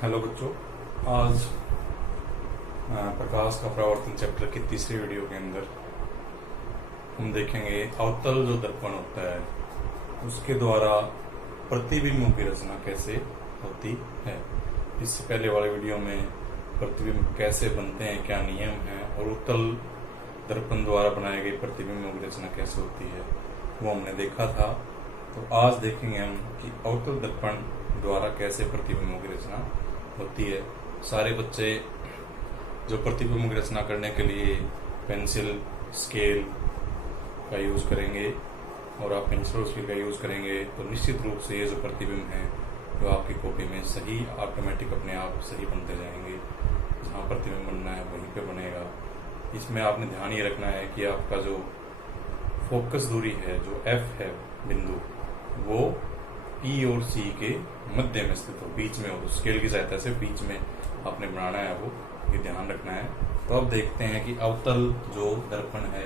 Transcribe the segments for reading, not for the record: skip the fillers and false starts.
Hello बच्चों। आज प्रकाश का परावर्तन चैप्टर की तीसरी वीडियो के अंदर हम देखेंगे अवतल जो दर्पण होता है उसके द्वारा प्रतिबिंबों की रचना कैसे होती है। इससे पहले वाले वीडियो में प्रतिबिंब कैसे बनते हैं, क्या नियम है और उत्तल दर्पण द्वारा बनाए गए प्रतिबिंबों की रचना कैसे होती है वो हमने देखा था। तो आज देखेंगे हम कि अवतल दर्पण द्वारा कैसे प्रतिबिंबों की रचना होती है। सारे बच्चे जो प्रतिबिंबों की रचना करने के लिए पेंसिल स्केल का यूज करेंगे और आप पेंसिल और स्केल का यूज करेंगे तो निश्चित रूप से ये जो प्रतिबिंब हैं जो आपकी कॉपी में सही ऑटोमेटिक अपने आप सही बनते जाएंगे। जहाँ प्रतिबिंब बनना है वहीं पे बनेगा। इसमें आपने ध्यान ये रखना है कि आपका जो फोकस दूरी है, जो एफ है बिंदु, वो ई और सी के मध्य में स्थित हो, बीच में हो। स्केल की सहायता से बीच में आपने बनाना है, वो ये ध्यान रखना है। तो अब देखते हैं कि अवतल जो दर्पण है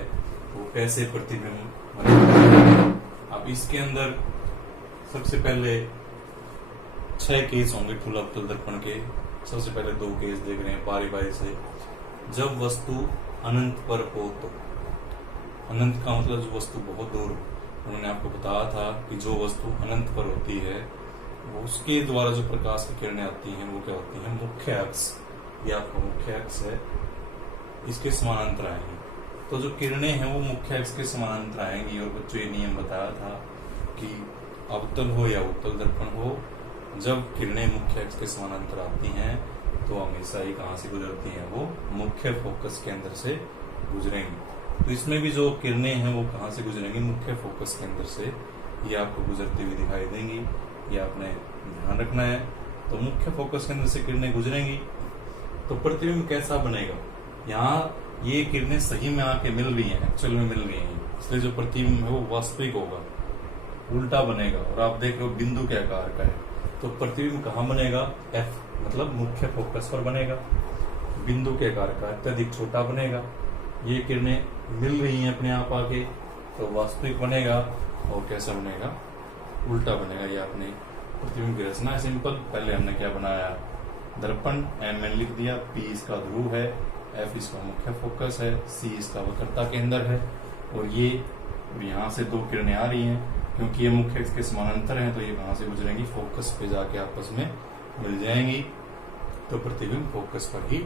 वो कैसे प्रतिबिंब बनेगा। अब इसके अंदर सबसे पहले 6 केस होंगे ठुल अवतल दर्पण के। सबसे पहले 2 केस देख रहे हैं बारी बारी से। जब वस्तु अनंत पर हो तो, अनंत का मतलब जो वस्तु बहुत दूर हो। उन्होंने आपको बताया था कि जो वस्तु अनंत पर होती है वो उसके द्वारा जो प्रकाश की किरणें आती हैं वो क्या होती हैं, मुख्य अक्ष। ये आपका मुख्य अक्ष है, इसके समानांतर आएंगी। तो जो किरणें हैं वो मुख्य अक्ष के समानांतर आएंगी। और बच्चों ये नियम बताया था कि अवतल हो या उत्तल दर्पण हो, जब किरणें मुख्य अक्ष के समानांतर आती हैं तो हमेशा ही कहाँ से गुजरती हैं, वो मुख्य फोकस के अंदर से गुजरेंगी। तो इसमें भी जो किरणें हैं वो कहाँ से गुजरेंगी, मुख्य फोकस के अंदर से ये आपको गुजरती हुई दिखाई देंगी। ये आपने ध्यान रखना है। तो मुख्य फोकस के अंदर से किरणें गुजरेंगी तो प्रतिबिंब कैसा बनेगा। यहाँ ये किरणें सही में आके मिल रही हैं, एक्चुअल में मिल रही हैं, इसलिए जो प्रतिबिंब है वो वास्तविक होगा, उल्टा बनेगा। और आप देख रहे हो बिंदु के आकार का है तो प्रतिबिंब कहाँ बनेगा, एफ मतलब मुख्य फोकस पर बनेगा। बिंदु के आकार का अत्यधिक छोटा बनेगा। ये किरणें मिल रही हैं अपने आप आके तो वास्तविक बनेगा। और कैसा बनेगा, उल्टा बनेगा। ये आपने प्रतिबिंब की रचना है सिंपल। पहले हमने क्या बनाया, दर्पण, एम मैंने लिख दिया, पी इसका ध्रुव है, एफ इसका मुख्य फोकस है, सी इसका वक्रता केंद्र है। और ये यहाँ से 2 किरणें आ रही हैं क्योंकि ये मुख्य अक्ष के समानांतर हैं तो ये कहाँ से गुजरेंगी, फोकस पे जाके आपस में मिल जाएंगी। तो प्रतिबिंब फोकस पर ही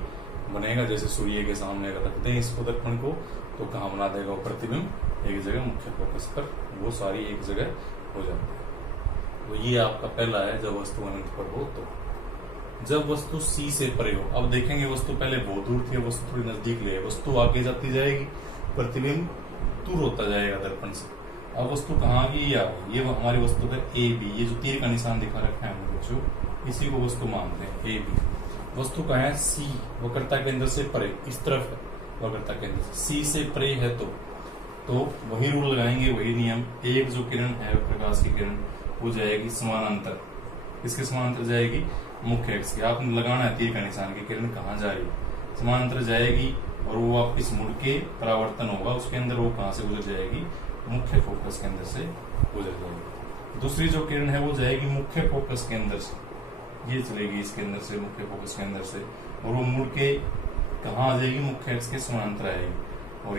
बनेगा। जैसे सूर्य के सामने अगर रख दें इसको दर्पण को तो कहाँ बना देगा वो प्रतिबिंब, एक जगह मुख्य फोकस पर, वो सारी एक जगह हो जाती है। तो ये आपका पहला है जब वस्तु अनंत पर हो तो। जब वस्तु सी से परे हो, अब देखेंगे वस्तु पहले बहुत दूर थी, वस्तु थोड़ी नजदीक ले, वस्तु आगे जाती जाएगी, प्रतिबिंब दूर होता जाएगा दर्पण से। अब वस्तु कहाँ आ गई, ये हमारी वस्तु है ए बी। ये जो तीर का निशान दिखा रखा है हमने बच्चों, इसी को वस्तु मानते हैं ए बी। वस्तु कहाँ है, सी, वक्रता केंद्र से परे, इस तरफ है वक्रता केंद्र से, सी से परे है तो वही रूल लगाएंगे, वही नियम। एक जो किरण है प्रकाश की किरण वो जाएगी समानांतर, किसके समानांतर जाएगी, मुख्य अक्ष के। आपने लगाना है तीर का निशान की किरण कहाँ जा रही है, समानांतर जाएगी और वो वापिस मुड़ के परावर्तन होगा उसके अंदर, वो कहाँ से गुजर जाएगी, मुख्य फोकस के अंदर से गुजर जाएगी। दूसरी जो किरण है वो जाएगी मुख्य फोकस के अंदर से, ये चलेगी इसके अंदर से, मुख्य फोकस के अंदर से, और वो मुड़ के कहाँ आ जाएगी, मुख्य अक्ष के समानांतर आएगी। और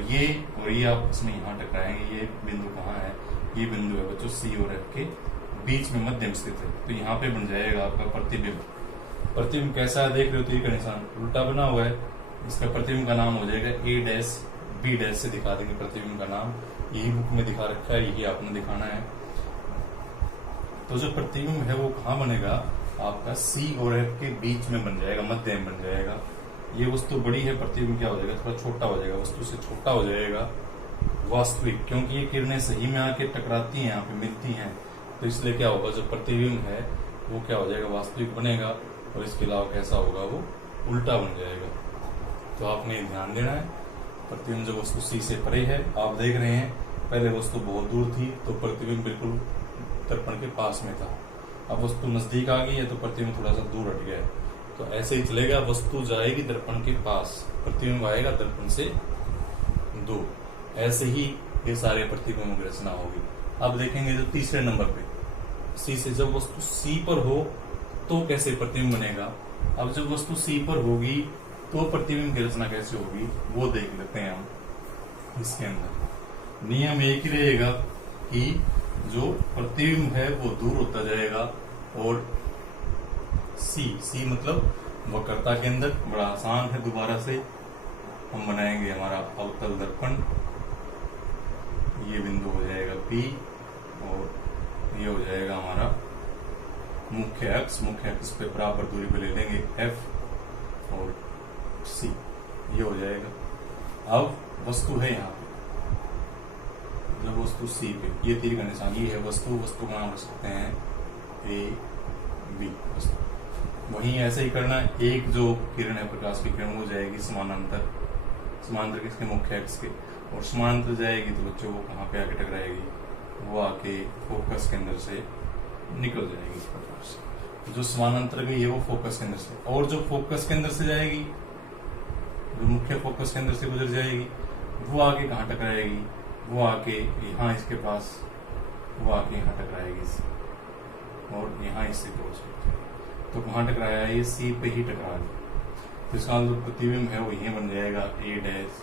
ये आपस में यहाँ टकराएंगे। ये बिंदु कहाँ है, ये बिंदु है बच्चों सी और एफ के बीच में मध्यम स्थित है। तो यहाँ पे बन जाएगा आपका प्रतिबिंब। प्रतिबिंब कैसा है देख रहे हो, तीर का निशान उल्टा बना हुआ है, इसका प्रतिबिंब का नाम हो जाएगा ए डैश बी डैश से दिखा देंगे प्रतिबिंब का नाम। यही बुक में दिखा रखा है, यही आपने दिखाना है। तो जो प्रतिबिंब है वो कहाँ बनेगा, आपका सी और एफ के बीच में बन जाएगा, मध्य में बन जाएगा। ये वस्तु बड़ी है, प्रतिबिंब क्या हो जाएगा, थोड़ा छोटा हो जाएगा, वस्तु से छोटा हो जाएगा वास्तविक, क्योंकि ये किरणें सही में आके टकराती हैं, यहाँ पे मिलती हैं। तो इसलिए क्या होगा, जो प्रतिबिंब है वो क्या हो जाएगा, वास्तविक बनेगा। और इसके अलावा कैसा होगा, वो उल्टा बन जाएगा। तो आपने ध्यान देना है। प्रतिबिंब जो वस्तु सी से परे है, आप देख रहे हैं पहले वस्तु बहुत दूर थी तो प्रतिबिंब बिल्कुल दर्पण के पास में था। अब वस्तु नजदीक आ गई है तो प्रतिबिंब थोड़ा सा दूर हट गया है। तो ऐसे ही चलेगा, वस्तु जाएगी दर्पण के पास, प्रतिबिंब आएगा दर्पण से दूर। ऐसे ही ये सारे प्रतिबिंबों की रचना होगी। अब देखेंगे जो तीसरे नंबर पे, सी से जब वस्तु सी पर हो तो कैसे प्रतिबिंब बनेगा। अब जब वस्तु सी पर होगी तो प्रतिबिंब की रचना कैसे होगी वो देख लेते हैं हम। इसके अंदर नियम एक ही रहेगा कि जो प्रतिबिंब है वो दूर होता जाएगा और सी मतलब वक्रता के अंदर, बड़ा आसान है, दोबारा से हम बनाएंगे हमारा अवतल दर्पण। ये बिंदु हो जाएगा P और ये हो जाएगा हमारा मुख्य अक्ष पे बराबर दूरी पे ले लेंगे F और C, ये हो जाएगा। अब वस्तु है यहाँ पे, जब वस्तु C पे, ये तीर का निशान ये है वस्तु का नाम रख सकते हैं A B वस्तु। वहीं ऐसे ही करना है, एक जो किरण है प्रकाश की किरण वो जाएगी समानांतर किसके, मुख्य अक्ष के, और समानांतर जाएगी तो बच्चों वो कहाँ पे आके टकराएगी, वो आके फोकस के अंदर से निकल जाएगी इस प्रकार से। जो समानांतर गई है वो फोकस के अंदर से, और जो फोकस के अंदर से जाएगी, जो मुख्य फोकस के अंदर से गुजर जाएगी, वो आके कहाँ टकराएगी, वो आके यहाँ इसके पास, वो आके यहाँ टकराएगी और यहाँ इससे क्रॉस करती है। तो कहाँ टकराया है, ये सी पे ही टकरा गया। तो इसका जो प्रतिबिंब है वो यही बन जाएगा A डैश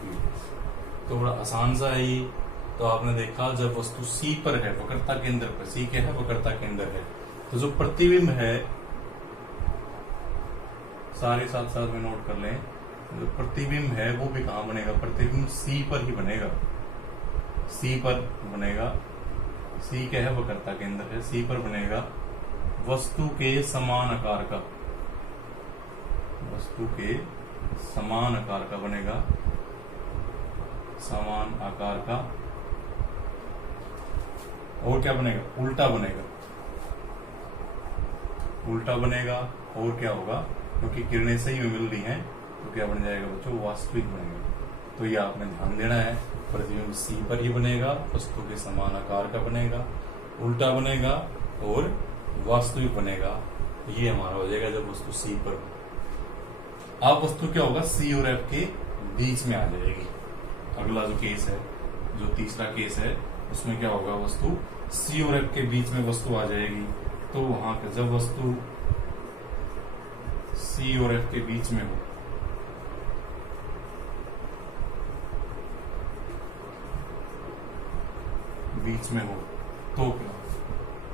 B। तो बड़ा आसान सा है ये। तो आपने देखा जब वस्तु सी पर है, वक्रता केंद्र पर, सी क्या है, वक्रता केंद्र है, तो जो प्रतिबिंब है, सारे साथ साथ में नोट कर लें, जो प्रतिबिंब है वो भी कहाँ बनेगा, प्रतिबिंब सी पर ही बनेगा, सी पर बनेगा। सी क्या है, वक्रता केंद्र है, सी पर बनेगा वस्तु के समान आकार का, वस्तु के समान आकार का बनेगा, समान आकार का। और क्या बनेगा, उल्टा बनेगा, उल्टा बनेगा। और क्या होगा, क्योंकि किरणें सही में मिल रही हैं तो क्या बन जाएगा बच्चों, वास्तविक बनेगा। तो ये आपने ध्यान देना है, प्रतिबिंब सी पर ही बनेगा, वस्तु के समान आकार का बनेगा, उल्टा बनेगा और वास्तविक बनेगा। ये हमारा हो जाएगा जब वस्तु सी पर हो। अब वस्तु क्या होगा, सी और एफ के बीच में आ जाएगी। अगला जो केस है, जो तीसरा केस है, उसमें क्या होगा, वस्तु सी और एफ के बीच में वस्तु आ जाएगी। तो वहां पर जब वस्तु सी और एफ के बीच में हो, तो क्या,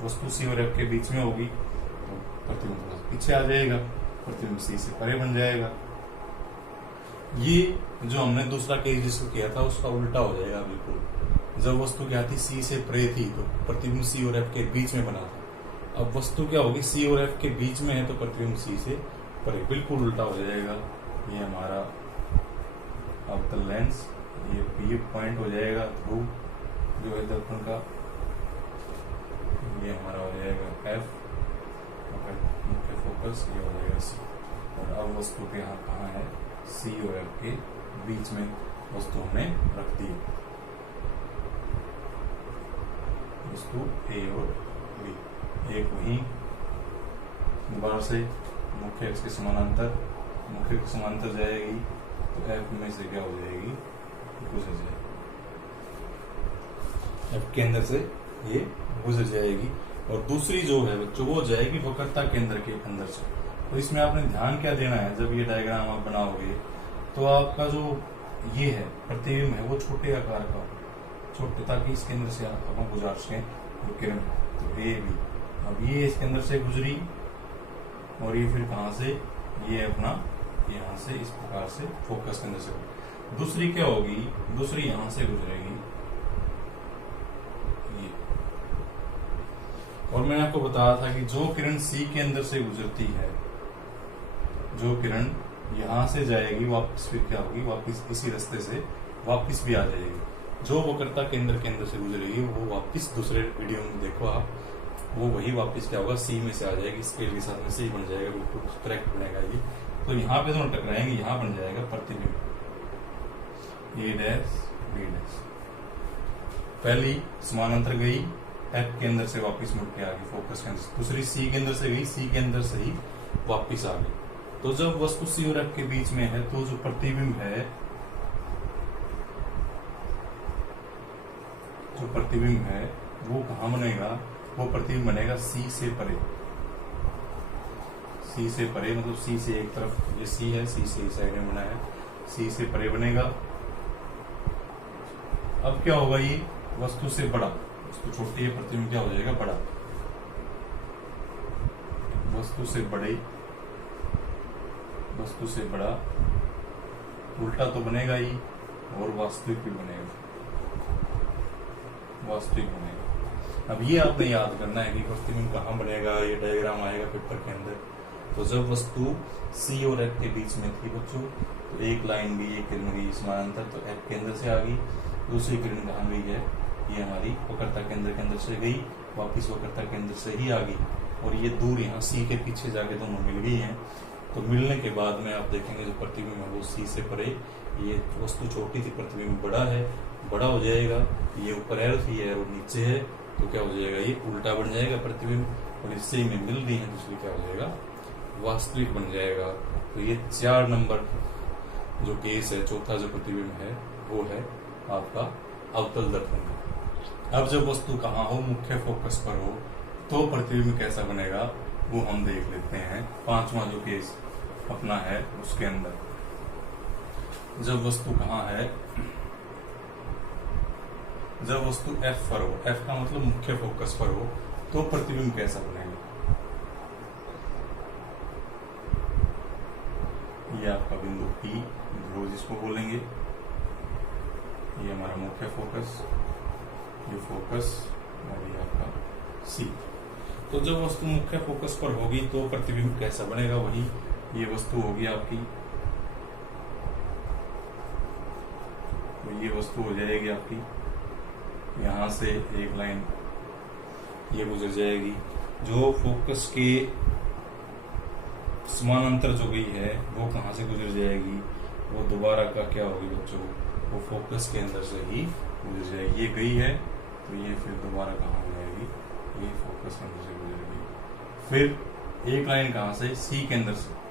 वस्तु सी और एफ के बीच में होगी तो प्रतिबिंब पीछे आ जाएगा, प्रतिबिंब सी से परे बन जाएगा। ये जो हमने दूसरा केस जिसको किया था उसका उल्टा हो जाएगा बिल्कुल। जब वस्तु क्या थी, सी से परे थी तो प्रतिबिंब सी और एफ के बीच में बना था। अब वस्तु क्या होगी, सी और एफ के बीच में है तो प्रतिबिंब सी से परे, बिल्कुल उल्टा हो जाएगा। ये हमारा अवतल लेंस, ये पॉइंट हो जाएगा ध्रुव जो है दर्पण का, ये हमारा हो जाएगा एफ, मुख्य फोकस, ये हो जाएगा सी। और अब वस्तु के यहाँ कहाँ है, सी और एफ के बीच में वस्तु हमने रख दी, वस्तु ए और बी। एक वही दोबारा से मुख्य अक्ष के समानांतर, मुख्य के समांतर जाएगी तो एफ में से क्या हो जाएगी, गुजर जाएगी, एफ के अंदर से ये गुजर जाएगी। और दूसरी जो है बच्चों वो जाएगी वक्रता केंद्र के अंदर से। तो इसमें आपने ध्यान क्या देना है, जब ये डायग्राम आप बनाओगे तो आपका जो ये है प्रतिबिंब है वो छोटे आकार का, छोटे, ताकि इसके अंदर से आप गुजार सकें किरण। तो ए बी, अब ये इसके अंदर से गुजरी और ये फिर कहाँ से, ये अपना यहाँ से इस प्रकार से फोकस के अंदर से। दूसरी क्या होगी, दूसरी यहाँ से गुजरेगी ये। और मैंने आपको बताया था कि जो किरण सी के अंदर से गुजरती है, जो किरण यहाँ से जाएगी वापस फिर क्या होगी, वापस इसी रास्ते से वापस भी आ जाएगी। जो वक्रता केंद्र के अंदर से गुजरेगी वो वापस, दूसरे वीडियो में देखो आप, वो वही वापस क्या होगा, सी में से आ जाएगी, स्केल के साथ में सी बन जाएगा, बिल्कुल करेक्ट बनेगा ये। तो यहाँ पे दोनों टकराएंगे, यहाँ बन जाएगा प्रतिबिंब ए डैश बी डैश। पहली समानांतर गई, एफ के अंदर से वापस मुड़ के आ गई फोकस के अंदर, दूसरी सी के अंदर से गई, सी के अंदर से ही वापस आ गई। तो जब वस्तु सी और एफ के बीच में है तो जो प्रतिबिंब है, जो प्रतिबिंब है वो कहाँ बनेगा, वो प्रतिबिंब बनेगा सी से परे, सी से परे, मतलब सी से एक तरफ, ये सी है, सी से इस साइड में बना है, सी से परे बनेगा। अब क्या होगा, ये वस्तु से बड़ा, वस्तु छोटी है, प्रतिबिंब क्या हो जाएगा, बड़ा। वस्तु से बड़े, वस्तु से बड़ा, उल्टा तो बनेगा ही और वास्तविक भी बनेगा, वास्तविक बनेगा। अब ये आपने याद करना है कि प्रतिबिंब कहाँ बनेगा, ये डायग्राम आएगा पेपर के अंदर। तो जब वस्तु सी और एफ के बीच में थी बच्चों, तो एक लाइन गई, एक किरण गई समानांतर, तो एफ के अंदर से आ गई। दूसरी किरण कहाँ गई है, ये हमारी वक्रता केंद्र के अंदर से गई, वापिस वक्रता केंद्र से ही आ गई, और ये दूर यहाँ सी के पीछे जाके दोनों मिल गई हैं। तो मिलने के बाद में आप देखेंगे जो प्रतिबिंब है वो सी से परे, ये वस्तु छोटी थी, प्रतिबिंब बड़ा है, बड़ा हो जाएगा। ये ऊपर एरो थी, एरो नीचे है, तो क्या हो जाएगा, ये उल्टा बन जाएगा प्रतिबिंब, और इससे में मिल रही है, तो इसलिए क्या हो जाएगा, वास्तविक बन जाएगा। तो ये 4 नंबर जो केस है, चौथा जो प्रतिबिंब है वो है आपका अवतल दर्पण का। अब जब वस्तु कहाँ हो, मुख्य फोकस पर हो, तो प्रतिबिंब कैसा बनेगा वो हम देख लेते हैं। 5वां जो केस अपना है उसके अंदर जब वस्तु कहाँ है, जब वस्तु F पर हो, F का मतलब मुख्य फोकस पर हो, तो प्रतिबिंब कैसा बनेगा। ये आपका बिंदु P, ध्रुव जिसको बोलेंगे, ये हमारा मुख्य फोकस, ये फोकस, और ये आपका C। तो जब वस्तु मुख्य फोकस पर होगी तो प्रतिबिंब कैसा बनेगा, वही ये वस्तु होगी आपकी, तो ये वस्तु हो जाएगी आपकी, यहां से एक लाइन ये गुजर जाएगी, जो फोकस के समानांतर जो गई है वो कहाँ से गुजर जाएगी, वो दोबारा का क्या होगी बच्चों, वो फोकस के अंदर से ही गुजर जाएगी। ये गई है तो ये फिर दोबारा कहाँ हो जाएगी, ये फोकस के अंदर से गुजरेगी। फिर एक लाइन कहाँ से, सी के अंदर से,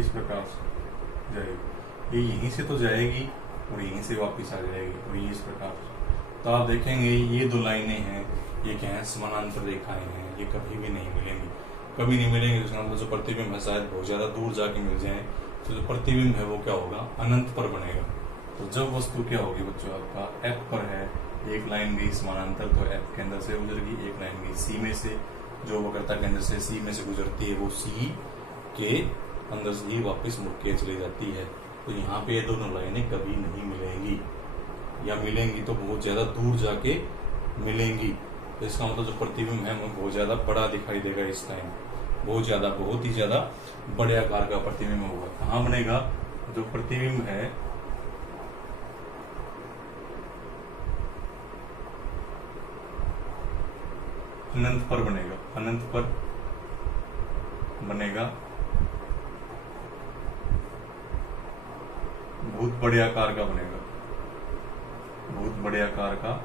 इस प्रकार से जाएगी, ये यहीं से तो जाएगी और यहीं से वापस आ जाएगी, और ये इस प्रकार से। तो आप देखेंगे ये 2 लाइनें हैं, ये क्या है, समानांतर रेखाएं हैं, ये कभी भी नहीं मिलेंगी, कभी नहीं मिलेंगे। जिसका मतलब जो प्रतिबिंब है शायद बहुत ज्यादा दूर जाके मिल जाए, तो जो प्रतिबिंब है वो क्या होगा, अनंत पर बनेगा। तो जब वस्तु क्या होगी बच्चों, आपका एफ पर है, एक लाइन गई समानांतर, तो एफ के अंदर से गुजरेगी, एक लाइन गई सी में से, जो वक्रता के अंदर से सी में से गुजरती है वो सी के अंदर से ही वापस मुड़ के चली जाती है। तो यहाँ पे ये दोनों लाइनें कभी नहीं मिलेंगी, या मिलेंगी तो बहुत ज्यादा दूर जाके मिलेंगी। तो इसका मतलब जो प्रतिबिंब है वो बहुत ज्यादा बड़ा दिखाई देगा इस टाइम, बहुत ही ज्यादा बड़े आकार का प्रतिबिंब होगा। कहाँ बनेगा, जो प्रतिबिंब है अनंत पर बनेगा, अनंत पर बनेगा, बहुत बड़े आकार का बनेगा, बहुत बड़े आकार का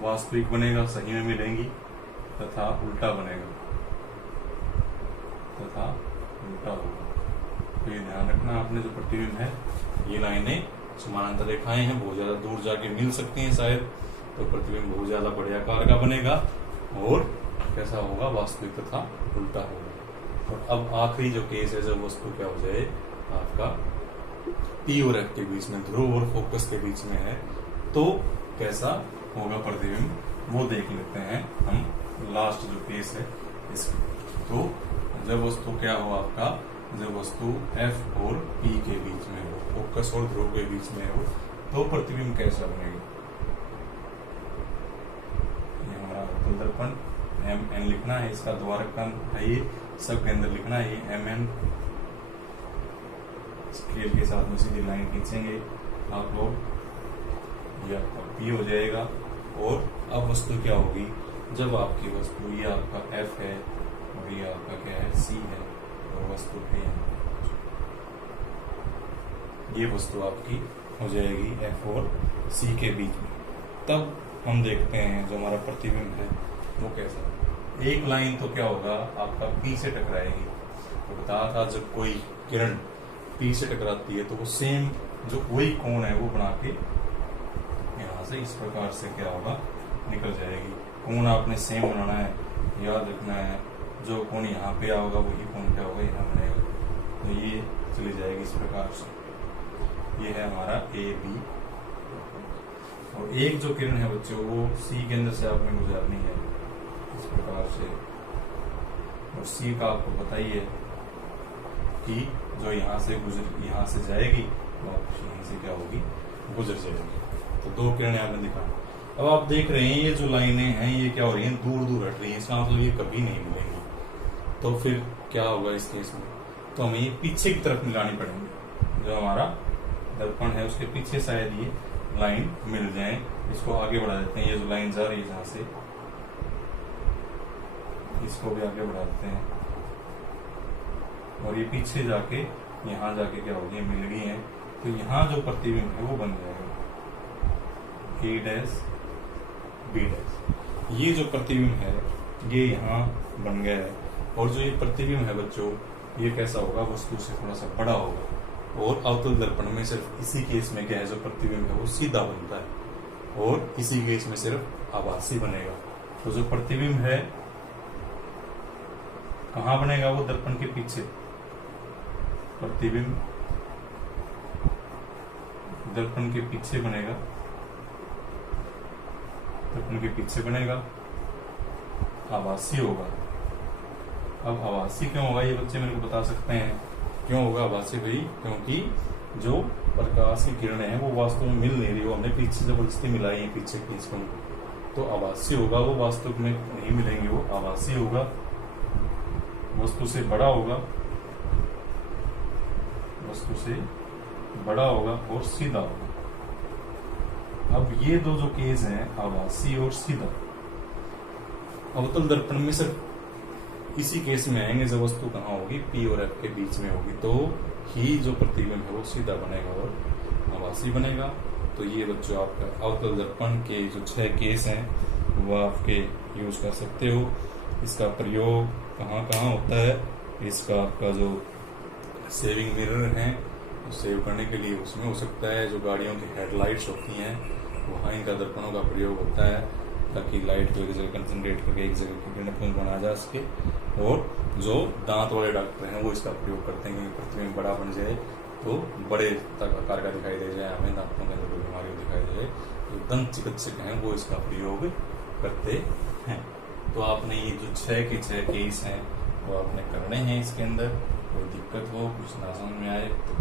वास्तविक बनेगा, सही में मिलेंगी, तथा उल्टा बनेगा, तथा उल्टा होगा। तो ये ध्यान रखना आपने, जो प्रतिबिंब है ये लाइनें समानांतर रेखाएं हैं, बहुत ज्यादा दूर जाके मिल सकती हैं शायद, तो प्रतिबिंब बहुत ज्यादा बड़े आकार का बनेगा और कैसा होगा, वास्तविक तथा उल्टा होगा। और अब आखिरी जो केस है, जब वस्तु क्या हो जाए आपका पी और एफ के बीच में, ध्रुव और फोकस के बीच में है, तो कैसा होगा प्रतिबिंब, वो देख लेते हैं हम। लास्ट जो केस है इसमें, तो जब वस्तु क्या हो आपका, जब वस्तु एफ और पी के बीच में हो, फोकस और ध्रुव के बीच में हो, तो प्रतिबिंब कैसा बनेगा। ये हमारा अवतल दर्पण, एम एन लिखना है, इसका द्वारकन है, ये सब के अंदर लिखना है, ये एम एन। स्केल के साथ में सीधी लाइन खींचेंगे आप लोग, ये आपका पी हो जाएगा। और अब वस्तु क्या होगी, जब आपकी वस्तु, ये आपका एफ है और ये आपका क्या है, सी है, और वस्तु है, ये वस्तु आपकी हो जाएगी एफ और सी के बीच में। तब हम देखते हैं जो हमारा प्रतिबिंब है वो कैसा, एक लाइन तो क्या होगा आपका पी से टकराएगी। तो बताया था जब कोई किरण पी से टकराती है तो वो सेम जो वही कोण है वो बना के यहाँ से इस प्रकार से क्या होगा, निकल जाएगी। कोण आपने सेम बनाना है, याद रखना है, जो कोण यहाँ पे होगा वही कोण क्या होगा, यहाँ बनेगा। तो ये चली जाएगी इस प्रकार से। ये है हमारा ए बी, और एक जो किरण है बच्चों वो सी के अंदर से आपने गुजारनी है इस प्रकार से। और सी का आपको पता ही है कि जो यहाँ से जाएगी वापस यहीं से क्या होगी, गुजर जाएगी। तो दो किरणें आपने दिखा। अब आप देख रहे हैं ये जो लाइनें हैं ये क्या हो रही हैं, दूर दूर हट रही हैं, इसका मतलब ये कभी नहीं मिलेंगी। तो फिर क्या होगा इस केस में, तो हमें ये पीछे की तरफ मिलानी पड़ेंगे। जो हमारा दर्पण है उसके पीछे शायद ये लाइन मिल जाए। इसको आगे बढ़ा देते हैं, ये जो लाइन जा रही है जहां से, इसको भी आगे बढ़ा देते हैं। और ये पीछे जाके यहाँ जाके क्या होगी, मिल गई है। तो यहाँ जो प्रतिबिंब है वो बन जाएगा ए डैश बी डैश। ये जो प्रतिबिंब है ये यहाँ बन गया है। और जो ये प्रतिबिंब है बच्चों ये कैसा होगा, वस्तु से थोड़ा सा बड़ा होगा। और अवतल दर्पण में सिर्फ इसी केस में क्या है, जो प्रतिबिंब है वो सीधा बनता है, और इसी केस में सिर्फ आभासी बनेगा। तो जो प्रतिबिंब है कहाँ बनेगा, वो दर्पण के पीछे। प्रतिबिंब दर्पण के पीछे बनेगा, दर्पण के पीछे बनेगा, आभासी होगा। अब आभासी क्यों होगा ये बच्चे मेरे को बता सकते हैं, क्यों होगा आभासी भाई? क्योंकि जो प्रकाश की किरणें हैं वो वास्तव में मिल नहीं रही, वो हमने पीछे जबरदस्ती मिलाई है पीछे खींच कर। तो आभासी होगा, वो वास्तव में नहीं मिलेंगे, वो आभासी होगा, वस्तु से बड़ा होगा, वस्तु से बड़ा होगा और सीधा होगा। अब ये दो जो केस हैं, आभासी और सीधा, अवतल दर्पण में सिर्फ इसी केस में आएंगे जब वस्तु कहाँ होगी, पी और एफ के बीच में होगी, तो ही जो प्रतिबिंब है वो सीधा बनेगा और आभासी बनेगा। तो ये बच्चों आपका अवतल दर्पण के जो 6 केस हैं वो आपके यूज कर सकते हो। इसका प्रयोग कहाँ कहाँ होता है, इसका आपका जो सेविंग मिरर है सेव करने के लिए उसमें हो सकता है, जो गाड़ियों की हेडलाइट्स होती हैं वहाँ इनका दर्पणों का प्रयोग होता है, ताकि लाइट को एक जगह कंसंट्रेट करके एक जगह की किरणें बना जा सके। और जो दांत वाले डॉक्टर हैं वो इसका प्रयोग करते हैं कि प्रतिबिंब बड़ा बन जाए, तो बड़े आकार का दिखाई दे जाए, हमें दांतों के अंदर कोई बीमारी दिखाई दे जाए, तो दंत चिकित्सक हैं वो इसका प्रयोग करते हैं। तो आपने ये जो 6 के 6 केस हैं वो आपने करने हैं। इसके अंदर कोई दिक्कत हो, कुछ ना समझ में आए तो